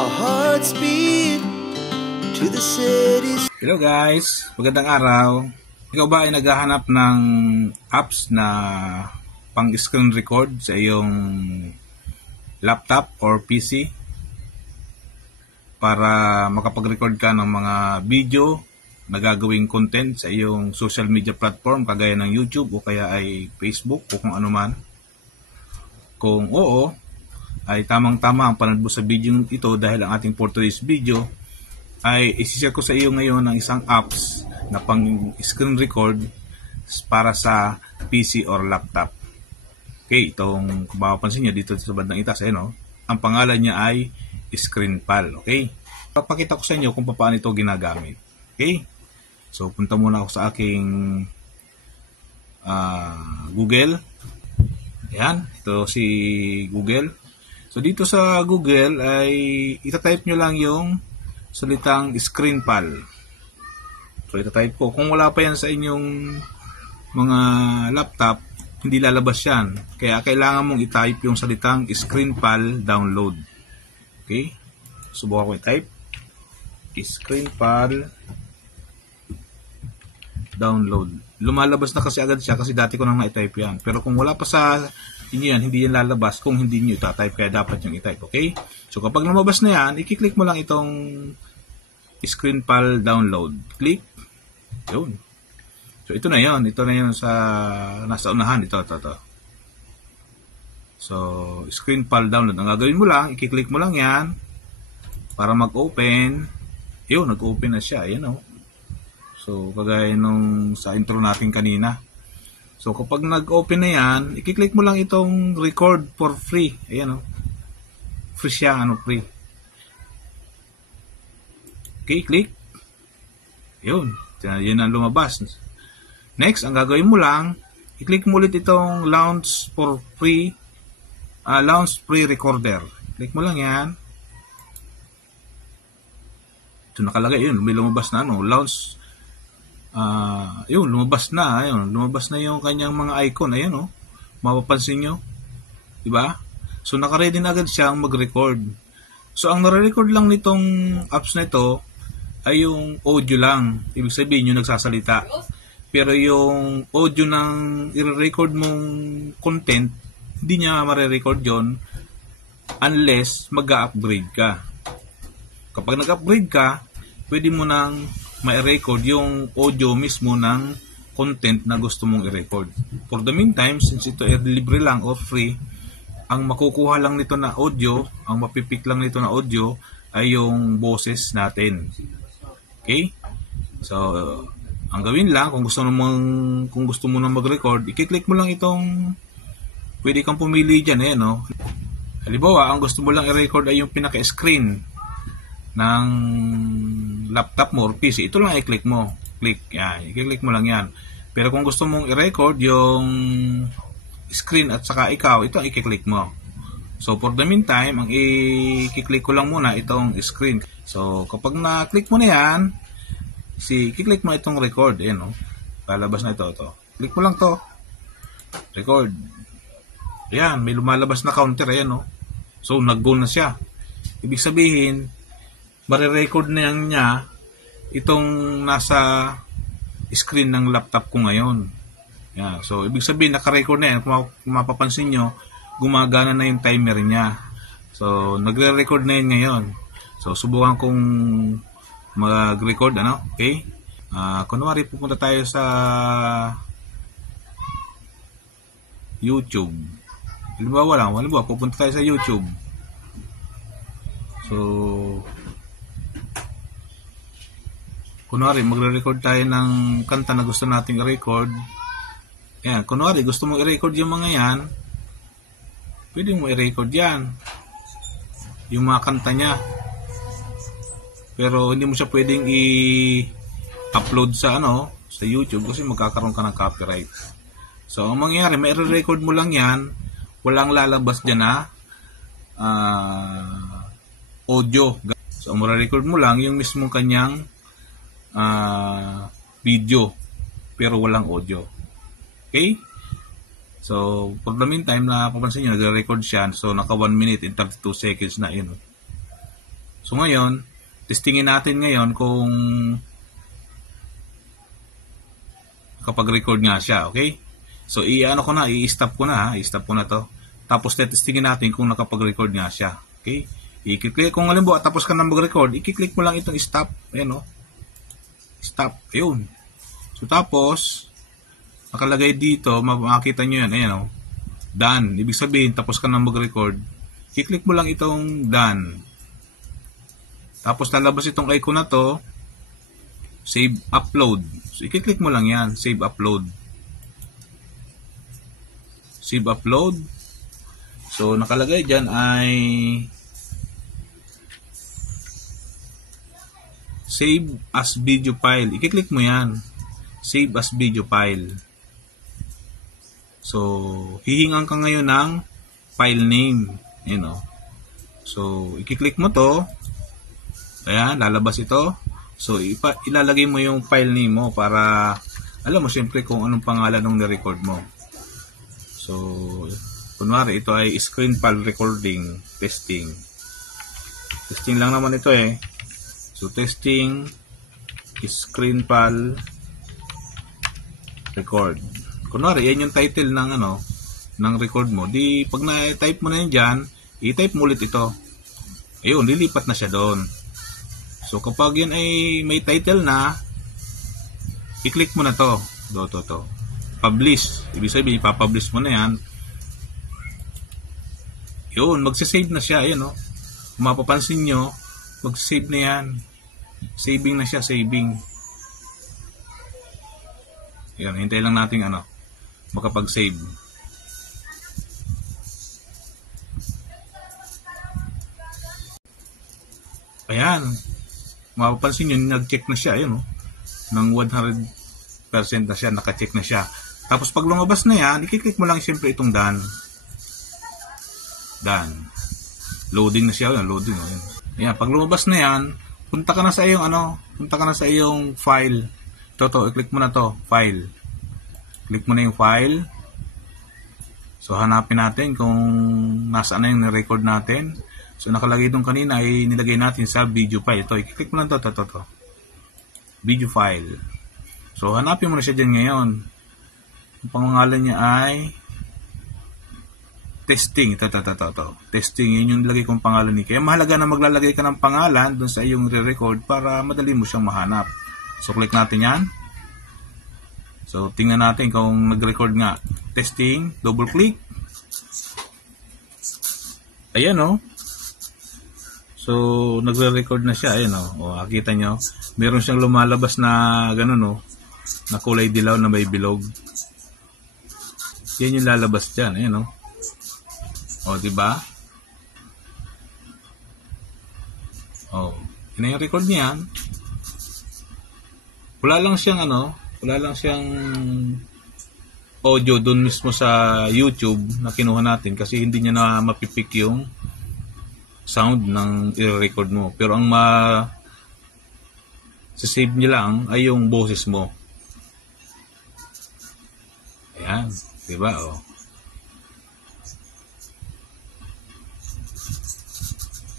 Our hearts beat to the cities. Hello guys, magandang araw. Ikaw ba ay naghahanap ng apps na pang screen record sa iyong laptop or PC para makapag-record ka ng mga video na gagawing content sa iyong social media platform kagaya ng YouTube o kaya ay Facebook o kung ano man? Kung oo, ay tamang-tama ang panood mo sa video ito dahil ang ating for today's video ay isi-share ko sa iyo ngayon ng isang apps na pang screen record para sa PC or laptop. Okay, itong kung mapapansin nyo dito sa bandang itaas, ang pangalan niya ay ScreenPal. Okay, papakita ko sa inyo kung paano ito ginagamit. Okay, so punta muna ako sa aking Google. Yan, ito si Google. So dito sa Google ay itatype nyo lang yung salitang ScreenPal. So itatype ko. Kung wala pa yan sa inyong mga laptop, hindi lalabas yan. Kaya kailangan mong itype yung salitang ScreenPal download. Okay? Subukan ko i-type. ScreenPal download. Lumalabas na kasi agad siya kasi dati ko nang na-type yan. Pero kung wala pa sa inyo yan, hindi yan lalabas kung hindi nyo ita-type, kaya dapat yung i-type. Okay? So kapag lumabas na yan, i-click mo lang itong ScreenPal download. Click. Yun. So ito na yun. Ito na yun sa nasa unahan. Ito. So ScreenPal download. Ang gagawin mo lang, i-click mo lang yan para mag-open. Yun, nag-open na siya. Ayan o. So kagaya nung sa intro natin kanina. So kapag nag-open na yan, i-click mo lang itong record for free. Ayan o. Free siya, free. Okay, click. Yun. Yan ang lumabas. Next, ang gagawin mo lang, i-click mo ulit itong launch for free, launch free recorder. Click mo lang yan. Ito nakalagay, yun, may lumabas na launch. Yun, lumabas na. Ayun, lumabas na yung kanyang mga icon. Ayan mapapansin nyo. Diba? So, naka-ready na agad siyang mag-record. So, ang nare-record lang nitong apps na ito ay yung audio lang. Ibig sabihin, yung nagsasalita. Pero yung audio ng i-record mong content, hindi niya mare-record yon unless mag-upgrade ka. Kapag nag-upgrade ka, pwede mo nang ma-record yung audio mismo ng content na gusto mong i-record. For the meantime, since ito ay libre lang or free, ang makukuha lang nito na audio, ang mapipik lang nito na audio ay yung boses natin. Okay? So, ang gawin lang, kung gusto mo nang mag-record, i-click mo lang itong pwede kang pumili dyan. Halimbawa, ang gusto mo lang i-record ay yung pinaka-screen ng laptop mo or PC, ito lang i-click mo. Click, yan. I-click mo lang yan. Pero kung gusto mong i-record yung screen at saka ikaw, ito i-click mo. So, for the meantime, ang i-click ko lang muna itong screen. So, kapag na-click mo na yan, i-click mo itong record. Ayan, lalabas na ito. Click mo lang to. Record. Ayan, may lumalabas na counter. Ayan, So, nag-go na siya. Ibig sabihin, marirecord na yan niya itong nasa screen ng laptop ko ngayon. Yeah, so, ibig sabihin, naka-record na yan. Kung mapapansin nyo, gumagana na yung timer niya. So, nagre-record na yan ngayon. So, subukan kong mag-record, Okay? Kunwari, pupunta tayo sa YouTube. Halimbawa, pupunta tayo sa YouTube. So, kunwari, magre-record tayo ng kanta na gusto nating i-record. Ayan, kunwari, gusto mong i-record yung mga yan, pwede mo i-record yan. Yung mga kanta niya. Pero hindi mo siya pwedeng i-upload sa sa YouTube kasi magkakaroon ka ng copyright. So, ang mangyayari, may i-record mo lang yan, walang lalabas dyan na audio. So, ma-record mo lang yung mismong kanyang video pero walang audio. Okay? So, for the meantime, na papansin nyo, nag-record siya. So, naka 1 minute and 32 seconds na yun. So ngayon, testingin natin ngayon kung kapag-record nga siya, okay? So i-ano ko na, i-stop ko na, i-stop ko na to. Tapos testingin natin kung nakapag-record nga siya, okay? I-click, kung halimbawa tapos ka na mag-record, i-click mo lang itong stop, ayan o. Stop, ayun. So tapos, nakalagay dito, makikita nyo yan, ayan o. Done. Ibig sabihin, tapos ka na mag-record, i-click mo lang itong done. Tapos lalabas itong icon na to, save upload. So i-click mo lang yan, save upload. Save upload. So nakalagay dyan ay save as video file. I-click mo yan. Save as video file. So, hihingan ka ngayon ng file name. Ayan o. So, i-click mo to. Ayan, lalabas ito. So, ilalagay mo yung file name mo para alam mo siyempre kung anong pangalan ng nirecord mo. So, kunwari ito ay screen file recording testing. Testing lang naman ito eh. So, testing screen file record. Kunwari, yan yung title ng ng record mo. Di, pag na-type mo na yan dyan, i-type mo ulit ito. Ayun, lilipat na siya doon. So, kapag yun ay may title na, i-click mo na to. To. Publish. Ibig sabihin, ipapublish mo na yan. Yun, magsisave na siya. Ayun, kung mapapansin nyo, magsisave na yan. Saving na siya, saving. Ayan, hintay lang natin makapag-save. Ayan. Mapapansin nyo, nag-check na siya. Ayan, ng 100% na siya, naka-check na siya. Tapos pag lumabas na yan, i-click mo lang siyempre itong done. Done. Loading na siya. Ayan, loading. Ayan, pag lumabas na yan, punta ka na sa iyong file. Ito, i-click mo na to, file. Click mo na yung file. So, hanapin natin kung nasaan na yung na-record natin. So, nakalagay doon kanina ay nilagay natin sa video file. Ito, i-click mo lang to. Video file. So, hanapin mo na siya dyan ngayon. Ang pangalan niya ay testing. Ito. Testing, yun yung nilagay kong pangalan ni. Kaya mahalaga na maglalagay ka ng pangalan doon sa iyong re-record para madali mo siyang mahanap. So, click natin yan. So, tingnan natin kung nag-record nga. Testing, double click. Ayan So, nagre-record na siya. Ayan nakita nyo. Meron siyang lumalabas na ganun na kulay dilaw na may bilog. Yan yung lalabas dyan. Ayan diba? Yan yung record niyan. Wala lang siyang audio doon mismo sa YouTube na kinuha natin kasi hindi niya na mapipik yung sound ng i-record mo. Pero ang save niya lang ay yung boses mo. Ayan, diba?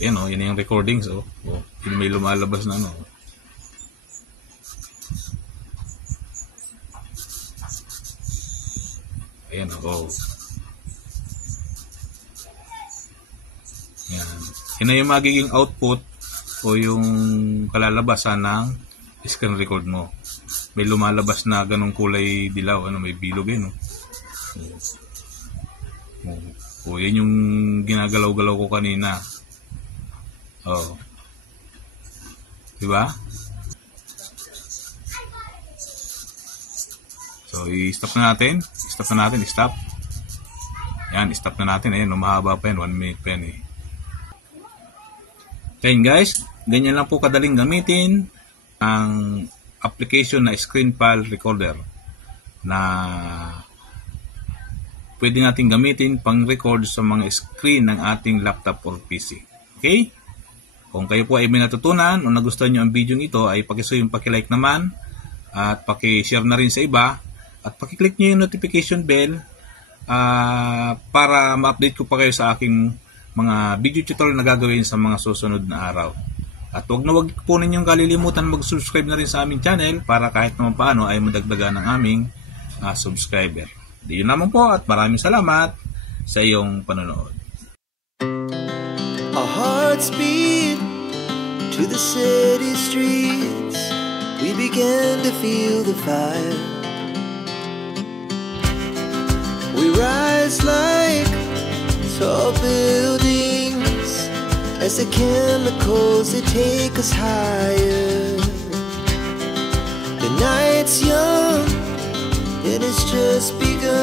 Ayan yan yung recordings Yung may lumalabas na Ayan Yan na yung magiging output o yung kalalabasan ng screen record mo. May lumalabas na ganong kulay dilaw, may bilog yan yung ginagalaw-galaw ko kanina. Diba? So, i-stop na natin. Stop. Yan, stop na natin. Ayan, mahaba pa yan. 1 minute pa yan Ayan guys, ganyan lang po kadaling gamitin ang application na screen file recorder na pwede natin gamitin pang record sa mga screen ng ating laptop or PC. Okay? Kung kayo po ay may natutunan o nagustuhan nyo ang video ito, ay pakilike naman at pakishare na rin sa iba at pakiclick nyo yung notification bell para ma-update ko pa kayo sa aking mga video tutorial na gagawin sa mga susunod na araw. At huwag po ninyong kalilimutan mag-subscribe na rin sa aming channel para kahit naman paano ay madagdagan ng aming subscriber. Yun naman po at maraming salamat sa iyong panonood. Our hearts beat to the city streets. We began to feel the fire. We rise like tall buildings as the chemicals, they take us higher. The night's young, it has just begun.